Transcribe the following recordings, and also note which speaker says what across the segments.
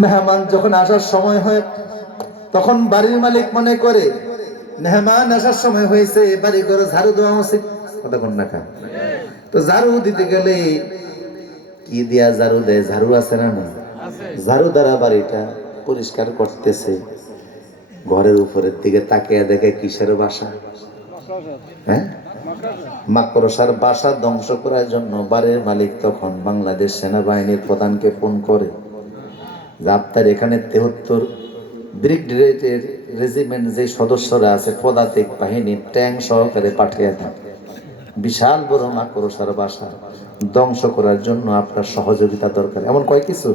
Speaker 1: মেহমান যখন আসার সময় হয় তখন বাড়ির মালিক মনে করে মেহমান আসার সময় হয়েছে বাড়ি করে ঝাড়ু দেওয়া উচিত। কথা না তো ঝাড়ু দিতে গেলে কি দিয়া ঝাড়ু দেয়? ঝাড়ু আছে না না ঝাড়ু দ্বারা বাড়িটা পরিষ্কার করতেছে। ঘরের উপরের দিকে তাকিয়ে দেখে কিসের বাসা? হ্যাঁ? মাকড়সার বাসা ধ্বংস করার জন্য বাড়ির মালিক তখন বাংলাদেশ সেনাবাহিনীর প্রধানকে ফোন করে যে আপনার এখানে তেহত্তর ব্রিগেডের রেজিমেন্ট যে সদস্যরা আছে, পদাতিক বাহিনী, ট্যাঙ্ক সহকারে পাঠিয়ে দেন। বিশাল বড় মাকড়সার বাসা। ধ্বংস করার জন্য আপনার সহযোগিতা দরকার। এমন কয় কিছু?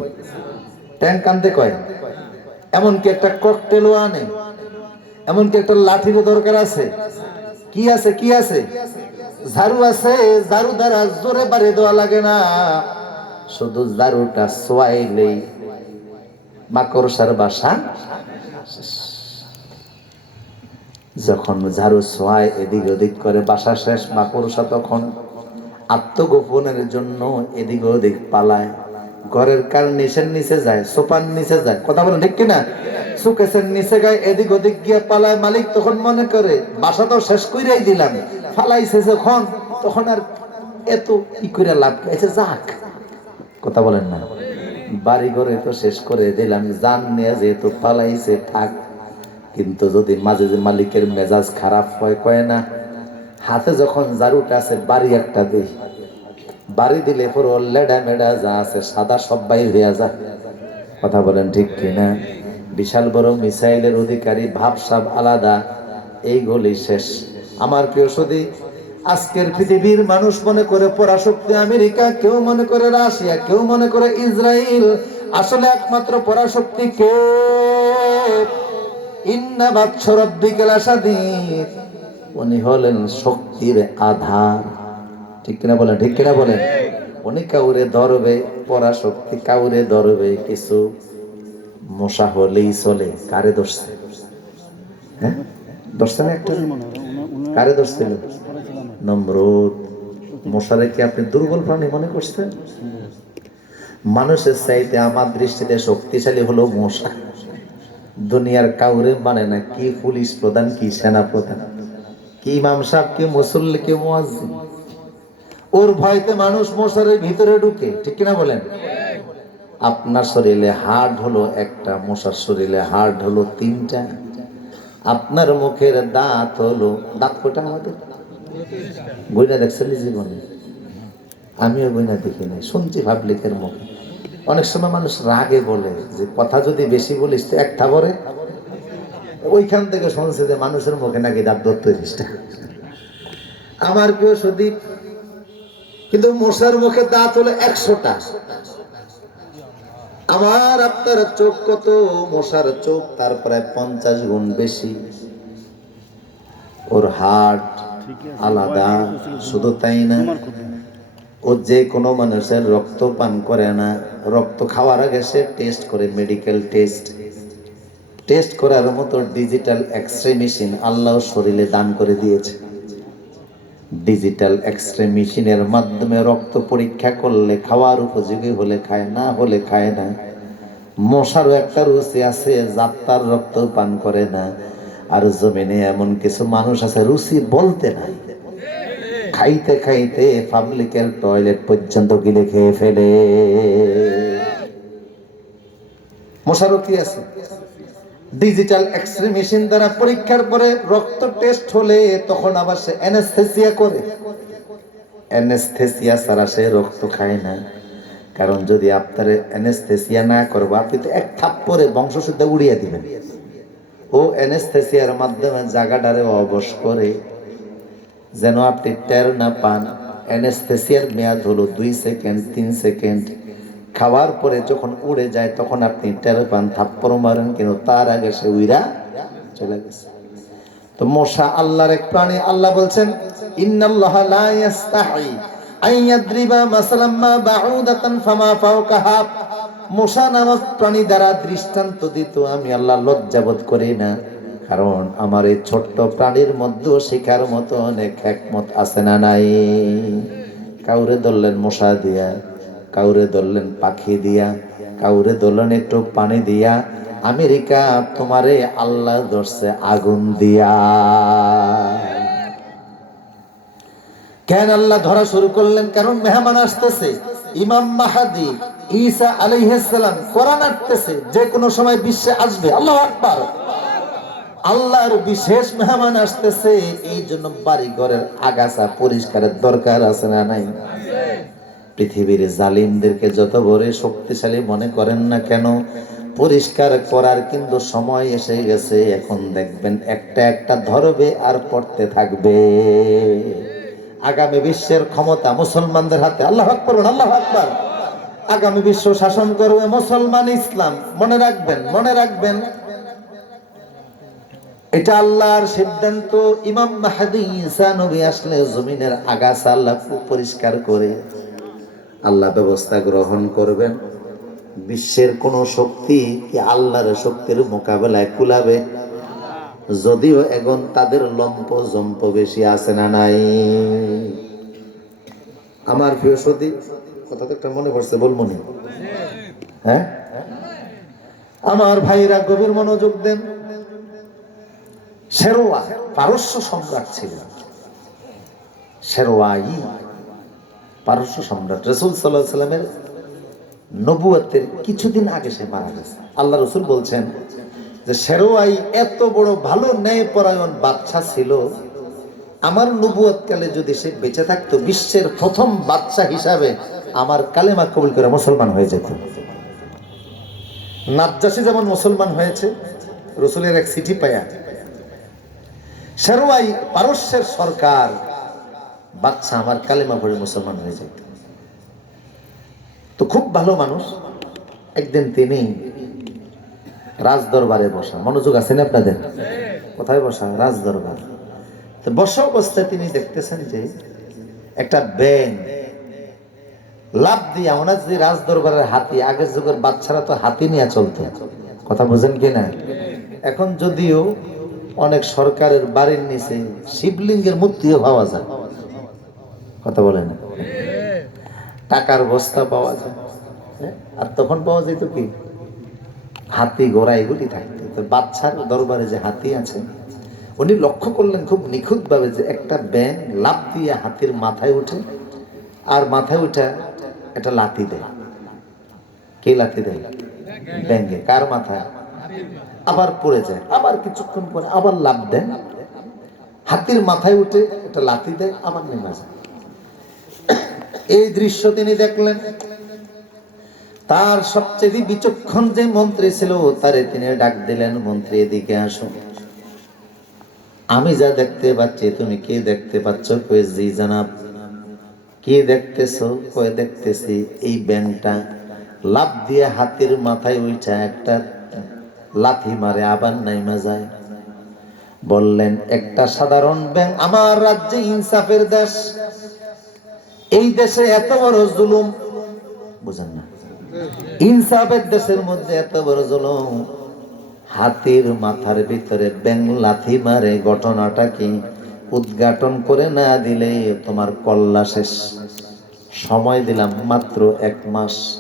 Speaker 1: ট্যাঙ্ক আনতে কয়? এমনকি একটা ককটেলও আনে। এমনকি একটা লাঠিরও দরকার আছে। কি আছে কি আছে? ঝাড়ু আছে, ঝাড়ু দ্বারা জোরে বাড়ি দেওয়া লাগে না। শুধু ঝাড়ুটা সোয়াইলেই মাকড়সার বাসা যখন ঝাড়ু সোয়ায় এদিক ওদিক করে বাসা শেষ মাকড়সা তখন আত্মগোপনের জন্য এদিক ওদিক পালায়। ঘরের কার নিচের নিচে যায় সোপার নিচে যায়। কথা বলেন ঠিক কিনা? সুকেশের নিচে গায়ে এদিক ওদিক গিয়ে পালায়। মালিক তখন মনে করে, বাসা তো শেষ কইরাই দিলাম। ফালাইছে যখন, তখন আর এত কি করে লাভ এসে যাক, কথা বলেন না। বাড়ি ঘরে তো শেষ করে দিলাম, জান নিয়ে যেহেতু পালাইছে, থাক। কিন্তু যদি মাঝে যে মালিকের মেজাজ খারাপ হয়, কয় না, হাতে যখন জারুটা আছে, বাড়ি একটা দিই। বাড়ি দিলে পুরো লেডা মেডা যা আছে, সাদা সব বাইর হইয়া যা কথা বলেন ঠিক কিনা? বিশাল বড় মিসাইলের অধিকারী, ভাবসাব আলাদা এইগুলি শেষ। আমার প্রিয় সদী আজকের পৃথিবীর মানুষ মনে করে পরাশক্তি আমেরিকা কেউ মনে করে রাশিয়া কেউ মনে করে ইসরায়েল। আসলে একমাত্র পরাশক্তি কে? ইন্না বাচ্চরব্বিকেল আসাদিদ উনি হলেন শক্তির আধার ঠিক কিনা বলেন ঠিক কিনা বলেন? উনি কাউরে ধরবে পরাশক্তি কাউরে ধরবে কিছু মশা হলেই চলে। কারে ধরছে? হ্যাঁ? ধরছে না একটা? কারে ধরছিল? নমরুদ কি আপনি দুর্বল প্রাণী মনে করছেন? মানুষের চাইতে আমার দৃষ্টিতে শক্তিশালী হলো মশা। দুনিয়ার কাউরে মানে না কি পুলিশ প্রধান, কি সেনা প্রধান, কি ইমাম সাহেব, কি মুসল্লি, কি মুয়াজ্জিন। ওর ভয়তে মানুষ মশারের ভিতরে ঢুকে, ঠিক কিনা বলেন? আপনার শরীরে হার্ট হলো একটা, মশার শরীরে হার্ট হলো তিনটা। আপনার মুখের দাঁত হলো, দাঁত কটা আমাদের? বইনা দেখছেন জীবনে আমিও বইনা দেখি নাই, শুনছি পাবলিকের মুখে। অনেক সময় মানুষ রাগে বলে যে, কথা যদি বেশি বলিস তো একটা পরে? ওইখান থেকে শুনছে যে মানুষের মুখে নাকি দাঁত জিনিসটা আমার প্রিয় সুদীপ, কিন্তু মশার মুখে দাঁত হলো একশোটা। আমার, আপনার চোখ কত? মশার চোখ তার প্রায় পঞ্চাশ গুণ বেশি। ওর হার্ট আলাদা, শুধু তাই না, ও যে কোনো মানুষের রক্ত পান করে না, রক্ত খাওয়ার আগে সে টেস্ট করে মেডিকেল টেস্ট টেস্ট করার মতো ডিজিটাল এক্সরে মেশিন আল্লাহ শরীরে দান করে দিয়েছে। ডিজিটাল এক্সরে মেশিনের মাধ্যমে রক্ত পরীক্ষা করলে, খাওয়ার উপযোগী হলে খায়, না হলে খায় না। মশারও একটা রুচি আছে যাত্রার রক্ত পান করে না। আর জমিনে এমন কিছু মানুষ আছে, রুচি বলতে নাই। খাইতে খাইতে পাবলিকের টয়লেট পর্যন্ত গিলে খেয়ে ফেলে। মশারও কি আছে। ডিজিটাল এক্সরে মেশিন দ্বারা পরীক্ষার পরে রক্ত টেস্ট হলে তখন আবার সে অ্যানেস্থেসিয়া করে। অ্যানেস্থেসিয়া ছাড়া সে রক্ত খায় না। কারণ যদি আপনার অ্যানেস্থেসিয়া না করব, আপনি তো এক থাপ্পরে বংশশুদ্ধ উড়িয়ে দিবেন। ও অ্যানেস্থেসিয়ার মাধ্যমে জায়গাটারে অবশ করে, যেন আপনি টের না পান। অ্যানেস্থেসিয়ার মেয়াদ হলো দুই সেকেন্ড, তিন সেকেন্ড। খাওয়ার পরে যখন উড়ে যায়, তখন আপনি টের পান, থাপ্পড় মারেন কিন্তু তার আগে সে উইরা চলে গেছে। তো মশা আল্লাহর এক প্রাণী, আল্লাহ বলছেন, ইন্নাল্লাহ লা ইয়াস্তাহি আন ইয়াদরিবা মাসালাম মা বাউদাতান ফামা ফাওকাহা। মশা নামক প্রাণী দ্বারা দৃষ্টান্ত দিত, আমি আল্লাহ লজ্জাবোধ করি না। কারণ আমার এই ছোট্ট প্রাণীর মধ্যেও শেখার মতো অনেক একমত আছে না নাই। কাউরে ধরলেন মশা দিয়া, কাউরে ধরলেন পাখি দিয়া, কাউরে ধরলেন একটু পানি দিয়া। আমেরিকা, তোমারে আল্লাহ ধরছে আগুন দিয়া। কেন আল্লাহ ধরা শুরু করলেন? কারণ মেহমান আসতেছে। ইমাম মাহাদি ঈসা আলাইহিসসালাম কোরআন আসতেছে যে কোনো সময় বিশ্বে আসবে। আল্লাহ আকবার। আল্লাহর বিশেষ মেহমান আসতেছে এই জন্য বাড়ি ঘরের আগাছা পরিষ্কারের দরকার আছে না নাই? পৃথিবীর জালিমদেরকে যত বড় শক্তিশালী মনে করেন না কেন, পরিষ্কার করার কিন্তু সময় এসে গেছে। এখন দেখবেন একটা একটা ধরবে আর পড়তে থাকবে। আগামী বিশ্বের ক্ষমতা মুসলমানদের হাতে। আল্লাহ আকবর আল্লাহ আকবর। আগামী বিশ্ব শাসন করবে মুসলমান ইসলাম। মনে রাখবেন মনে রাখবেন। এটা আল্লাহর সিদ্ধান্ত। ইমাম মাহাদি ঈসা নবী আসলে জমিনের আগাছা আল্লাহ পরিষ্কার করে আল্লাহ ব্যবস্থা গ্রহণ করবেন। বিশ্বের কোন শক্তি কি আল্লাহর শক্তির মোকাবেলায় কুলাবে? যদিও এখন তাদের লম্প জম্প বেশি আছে না নাই। আমার প্রিয় সতী কথা একটা মনে পড়ছে হ্যাঁ? আমার ভাইরা গভীর মনোযোগ দেন। শেরোয়া পারস্য সম্রাট ছিলেন। শেরোয়াই পারস্য সম্রাট রসুল সাল্লাহ সাল্লামের কিছুদিন আগে সে মারা গেছে। আল্লাহ রসুল বলছেন যে শেরোয়াই এত বড় ভালো ন্যায় পরায়ণ বাচ্চা ছিল। আমার নবুয়াত কালে যদি সে বেঁচে থাকতো, বিশ্বের প্রথম বাচ্চা হিসাবে আমার কালেমা কবুল করে মুসলমান হয়ে যেত। নাজ্জাসি যেমন মুসলমান হয়েছে, রসুলের এক চিঠি পায়া শেরোয়াই পারস্যের সরকার বাচ্চা আমার কালেমা পড়ে মুসলমান হয়ে যেত। তো খুব ভালো মানুষ, একদিন তিনি রাজ দরবারে বসা। মনোযোগ আছেন আপনাদের? কোথায় বসা? রাজ দরবার তো বসা অবস্থায় তিনি দেখতেছেন যে একটা ব্যাং লাভ দিয়ে ওনার যে রাজ দরবারের হাতি, আগের যুগের বাচ্চারা তো হাতি নিয়ে চলতো। কথা বোঝেন কি না? এখন যদিও অনেক সরকারের বাড়ির নিচে শিবলিঙ্গের মূর্তিও পাওয়া যায়। কথা বলে না টাকার বস্তা পাওয়া যায়। হ্যাঁ? আর তখন পাওয়া যেত কি? হাতি ঘোড়া এগুলি থাকতো। বাচ্চার দরবারে যে হাতি আছে, উনি লক্ষ্য করলেন খুব নিখুঁত ভাবে যে একটা ব্যাং লাভ দিয়ে হাতির মাথায় উঠে, আর মাথায় উঠে একটা লাথি দেয় কে লাথি দেয় ব্যাঙ্গে কার মাথায়? আবার পড়ে যায়। আবার কিছুক্ষণ পরে আবার লাভ দেন হাতির মাথায় উঠে একটা লাথি দেয়, আবার নেমে যায়। এই দৃশ্য তিনি দেখলেন। তার সবচেয়ে বিচক্ষণ যে মন্ত্রী ছিল, তারে তিনি ডাক দিলেন, মন্ত্রী, এদিকে আসো। আমি যা দেখতে পাচ্ছি, তুমি কে দেখতে পাচ্ছ? জি জানাব কি দেখতেছ? কয়ে দেখতেছি? এই ব্যাংকটা। লাভ দিয়ে হাতির মাথায় উঠা একটা লাথি মারে, আবার নাইমা যায়। বললেন, একটা সাধারণ ব্যাংক আমার রাজ্যে ইনসাফের দেশ। এই দেশে এত বড় জুলুম। বুঝেন না। ইনসাফের দেশের মধ্যে এত বড় জুলুম। হাতির মাথার ভিতরে ব্যাং লাথি মারে, ঘটনাটা কি? উদ্ঘাটন করে না দিলে তোমার কল্লা শেষ। সময় দিলাম মাত্র এক মাস।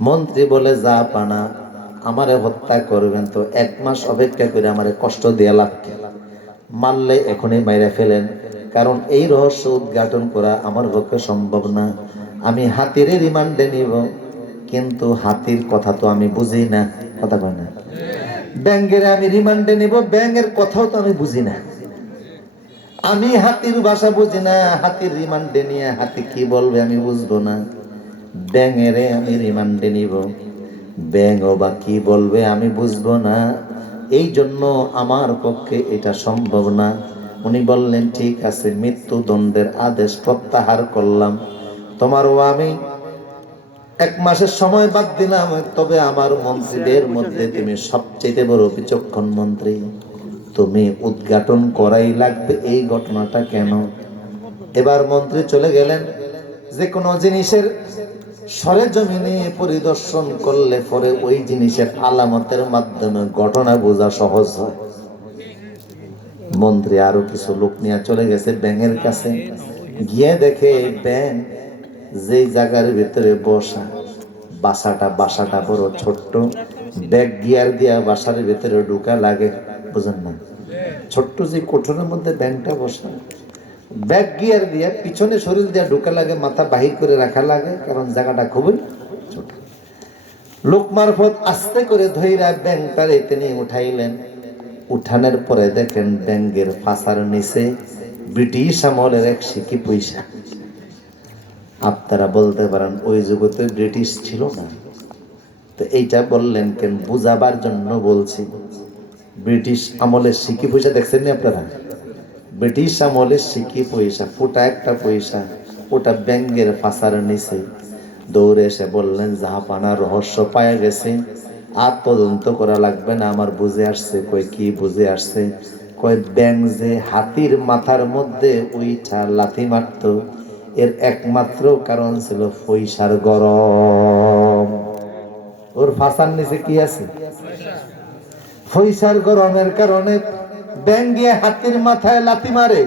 Speaker 1: মন্ত্রী বলে, যা পানা, আমারে হত্যা করবেন তো। এক মাস অপেক্ষা করে আমারে কষ্ট দিয়ে লাভ মানলে এখনই মাইরে ফেলেন। কারণ এই রহস্য উদ্ঘাটন করা আমার পক্ষে সম্ভব না। আমি হাতির রিমান্ডে নিব, কিন্তু হাতির কথা তো আমি বুঝি না। কথা কয় না। ব্যাংকের আমি রিমান্ডে নিব ব্যাংকের কথাও তো আমি বুঝি না। আমি হাতির ভাষা বুঝি না, হাতির রিমান্ডে নিয়ে হাতি কি বলবে আমি বুঝব না। ব্যাঙেরে আমি রিমান্ডে নিব ব্যাঙ বা কি বলবে আমি বুঝব না। এই জন্য আমার পক্ষে এটা সম্ভব না। উনি বললেন, ঠিক আছে, মৃত্যুদণ্ডের আদেশ প্রত্যাহার করলাম। তোমারও আমি এক মাসের সময় বাদ দিলাম, তবে আমার মন্ত্রীদের মধ্যে তুমি সবচেয়ে বড় বিচক্ষণ মন্ত্রী। তুমি উদ্ঘাটন করাই লাগবে এই ঘটনাটা কেন? এবার মন্ত্রী চলে গেলেন। যে কোনো জিনিসের সরে জমিনে পরিদর্শন করলে পরে ওই জিনিসের আলামতের মাধ্যমে ঘটনা বোঝা সহজ হয়। মন্ত্রী আরও কিছু লোক নিয়ে চলে গেছে ব্যাঙের কাছে। গিয়ে দেখে ব্যাং যেই জায়গার ভিতরে বসা, বাসাটা বাসাটা বড় ছোট্ট, ব্যাগ গিয়ার দিয়া বাসার ভিতরে ঢুকা লাগে, বুঝেন না ছোট্ট যে কোঠরের মধ্যে ব্যাংকটা বসা, ব্যাগ গিয়ার দিয়া পিছনে শরীর দিয়া ঢুকা লাগে, মাথা বাহির করে রাখা লাগে, কারণ জায়গাটা খুবই ছোট। লোক মারফত আস্তে করে ধৈরা ব্যাংকটারে তিনি উঠাইলেন। উঠানের পরে দেখেন ব্যাঙ্গের ফাঁসার নিচে ব্রিটিশ আমলের এক সিকি পয়সা। আপনারা বলতে পারেন, ওই যুগে তো ব্রিটিশ ছিল না। তো এইটা বললেন কেন? বুঝাবার জন্য বলছি। ব্রিটিশ আমলের সিকি পয়সা দেখছেন না আপনারা? ব্রিটিশ আমলের সিকি পয়সা, ফুটা একটা পয়সা, ওটা ব্যাঙ্গের ফাঁসার নিচে দৌড়ে এসে বললেন জাহাপানা রহস্য পায়ে গেছে। আর তদন্ত করা লাগবে না। আমার বুঝে আসছে কই কি বুঝে আসছে? কয় ব্যাং যে হাতির মাথার মধ্যে ওইটা লাথি মারত এর একমাত্র কারণ ছিল পয়সার গরম। ওর ফাঁসার নিচে কি আছে? পয়সার গরমের কারণে ব্যাং গিয়ে হাতির মাথায় লাথি মারে।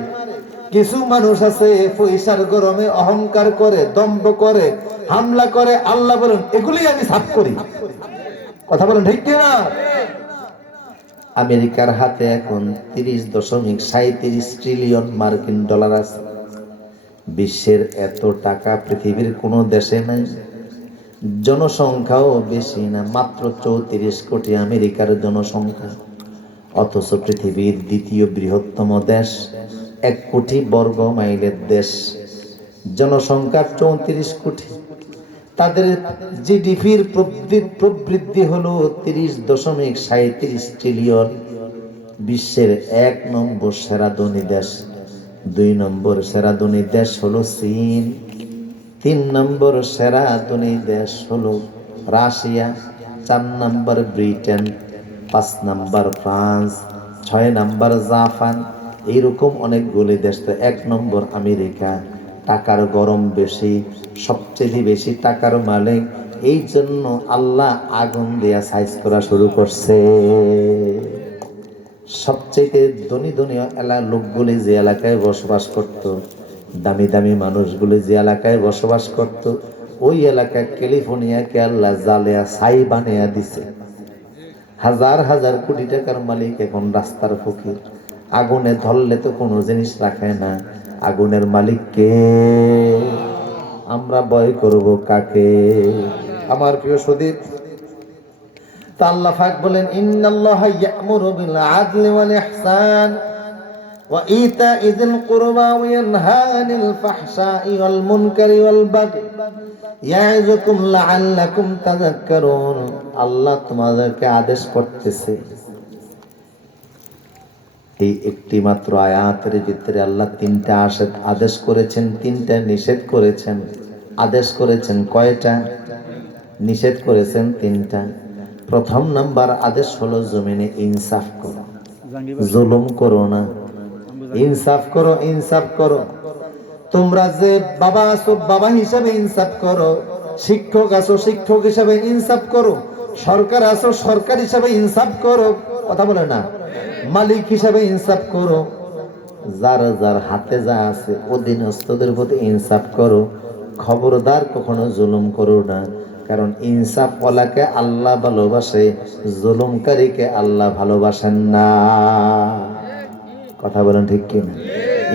Speaker 1: কিছু মানুষ আছে পয়সার গরমে অহংকার করে, দম্ভ করে, হামলা করে, আল্লাহ বলেন, এগুলি আমি সাফ করি। কথা বলেন ঠিক না আমেরিকার হাতে এখন তিরিশ দশমিক সাঁত্রিশ ট্রিলিয়ন মার্কিন ডলার আছে। বিশ্বের এত টাকা পৃথিবীর কোনো দেশে নাই। জনসংখ্যাও বেশি না, মাত্র চৌত্রিশ কোটি আমেরিকার জনসংখ্যা। অথচ পৃথিবীর দ্বিতীয় বৃহত্তম দেশ, এক কোটি বর্গ মাইলের দেশ। জনসংখ্যা চৌত্রিশ কোটি। তাদের জিডিপির প্রবৃদ্ধি হলো তিরিশ দশমিক সাঁত্রিশ ট্রিলিয়ন। বিশ্বের এক নম্বর সেরা ধনী দেশ। দুই নম্বর সেরা ধনী দেশ হলো চীন, তিন নম্বর সেরা ধনী দেশ হলো রাশিয়া, চার নম্বর ব্রিটেন, পাঁচ নম্বর ফ্রান্স, ছয় নম্বর জাপান। এইরকম অনেকগুলি দেশ, তো এক নম্বর আমেরিকা। টাকার গরম বেশি, সবচেয়ে বেশি টাকার মালিক। এই জন্য আল্লাহ আগুন দেয়া সাইজ করা শুরু করছে। সবচেয়ে ধনী ধনী এলা লোকগুলি যে এলাকায় বসবাস করত, দামি দামি মানুষগুলি যে এলাকায় বসবাস করত, ওই এলাকা ক্যালিফোর্নিয়াকে আল্লাহ জালেয়া সাই বানিয়া দিছে। হাজার হাজার কোটি টাকার মালিক এখন রাস্তার ফকির। আগুনে ধরলে তো কোনো জিনিস রাখে না। আগুনের মালিক কে? আমরা ভয় করব কাকে? আমার প্রিয় সুদীপ আল্লাহ পাক বলেন, ইন্নাল্লাহ আল্লাহ তোমাদেরকে আদেশ করতেছে। এই একটি মাত্র আয়াতের ভিতরে আল্লাহ তিনটা আশেদ আদেশ করেছেন, তিনটা নিষেধ করেছেন। আদেশ করেছেন কয়টা? নিষেধ করেছেন তিনটা। প্রথম নাম্বার আদেশ হলো জমিনে ইনসাফ করো। জুলুম করো না। ইনসাফ করো ইনসাফ করো। তোমরা যে বাবা আছো, বাবা হিসাবে ইনসাফ করো। শিক্ষক আছো, শিক্ষক হিসাবে ইনসাফ করো। সরকার আছো, সরকার হিসাবে ইনসাফ করো। কথা বলে না। মালিক হিসাবে ইনসাফ করো। যার যার হাতে যা আছে, অধীনস্থদের প্রতি ইনসাফ করো। খবরদার কখনো জুলুম করো না। কারণ ইনসাফ ওলাকে আল্লাহ ভালোবাসে, জুলুমকারীকে আল্লাহ ভালোবাসেন না। কথা বলেন ঠিক কিনা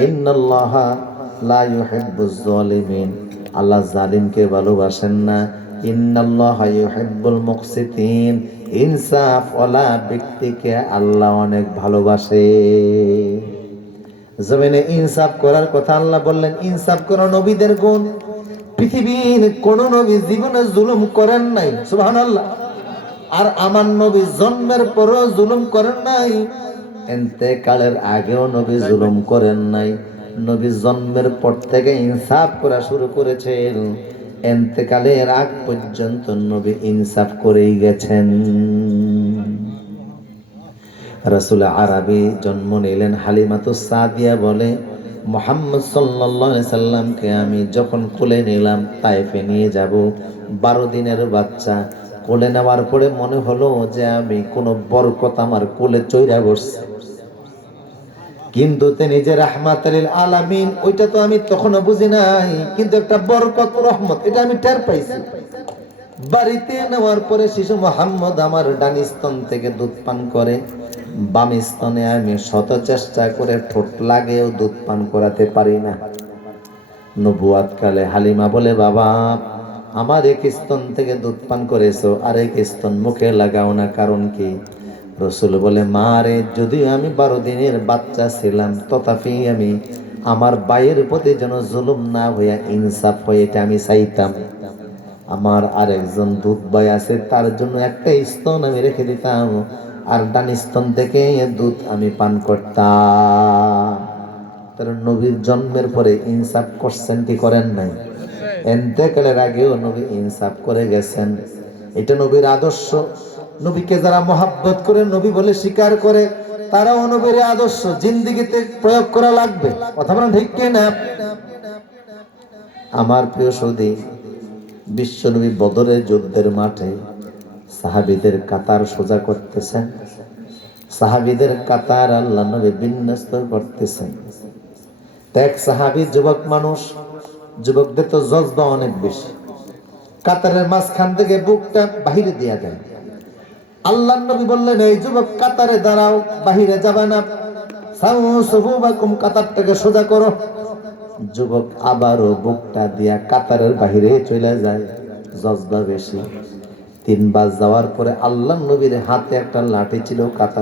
Speaker 1: ইন্নাল্লাহ লা ইউহিব্বুজ জালিমিন। আল্লাহ জালিমকে ভালোবাসেন না। ইন্নাল্লাহ ইউহিব্বুল মুকসিতিন। ইনসাফ ওলা ব্যক্তিকে আল্লাহ অনেক ভালোবাসে। জমিনে ইনসাফ করার কথা আল্লাহ বললেন, ইনসাফ করো নবীদের গুণ। পৃথিবীর কোন নবী জীবনে জুলুম করেন নাই, সুবহানাল্লাহ। আর আমার নবী জন্মের পরও জুলুম করেন নাই এতে কালের আগেও নবী জুলুম করেন নাই। নবী জন্মের পর থেকে ইনসাফ করা শুরু করেছেন এতেকালের আগ পর্যন্ত নবী ইনসাফ করেই গেছেন। রসুল আরবি জন্ম নিলেন হালিমাতু সাদিয়া বলে মোহাম্মদ আলাইহি সাল্লামকে আমি যখন কোলে নিলাম তাইফে নিয়ে যাব, বারো দিনের বাচ্চা, কোলে নেওয়ার পরে মনে হলো যে আমি কোনো বরকত আমার কোলে চৈরা বসছে। কিন্তু তিনি যে রাহমাত আলামিন, ওইটা তো আমি তখনও বুঝি নাই, কিন্তু একটা বরকত, রহমত, এটা আমি টের পাইছি। বাড়িতে নেওয়ার পরে শিশু মোহাম্মদ আমার ডান স্তন থেকে দুধ পান করে বাম স্তনে আমি শত চেষ্টা করে ঠোঁট লাগেও দুধ পান করাতে পারি না। নবুয়াত কালে হালিমা বলে, বাবা, আমার এক স্তন থেকে দুধ পান করেছ, আর এক স্তন মুখে লাগাও না, কারণ কি? রসুল বলে, মা রে যদিও আমি বারো দিনের বাচ্চা ছিলাম, তথাপি আমি আমার বাইয়ের প্রতি যেন জুলুম না হইয়া ইনসাফ হয়ে এটা আমি চাইতাম। আমার আরেকজন দুধ ভাই আছে, তার জন্য একটা স্তন আমি রেখে দিতাম আর ডান স্তন থেকে দুধ আমি পান করতাম। তার নবীর জন্মের পরে ইনসাফ করছেন কি করেন নাই? এন্তেকালের আগেও নবী ইনসাফ করে গেছেন। এটা নবীর আদর্শ। নবীকে যারা মহাব্বত করে, নবী বলে স্বীকার করে, তারাও নবীর আদর্শ। জিন্দিগিতে প্রয়োগ করা লাগবে। কথা বলেন ঠিক কি না আমার প্রিয় সৌদি বিশ্বনবী বদরের যুদ্ধের মাঠে সাহাবিদের কাতার সোজা করতেছেন। সাহাবিদের কাতার আল্লাহ নবী বিন্যস্ত করতেছেন। এক সাহাবি যুবক মানুষ, যুবকদের তো জজবা অনেক বেশি। কাতারের মাঝখান থেকে বুকটা বাহিরে দিয়া যায় আল্লাহ নবী বললেন, এই যুবক, কাতারে দাঁড়াও, বাহিরে যাবে না। কাতারটাকে সোজা করো। যুবক আবারও বুকটা দিয়া কাতারের বাহিরে চলে যায়, জজবা বেশি। তিনবার যাওয়ার পরে আল্লাহ নবীর হাতে একটা লাঠি ছিল কাতার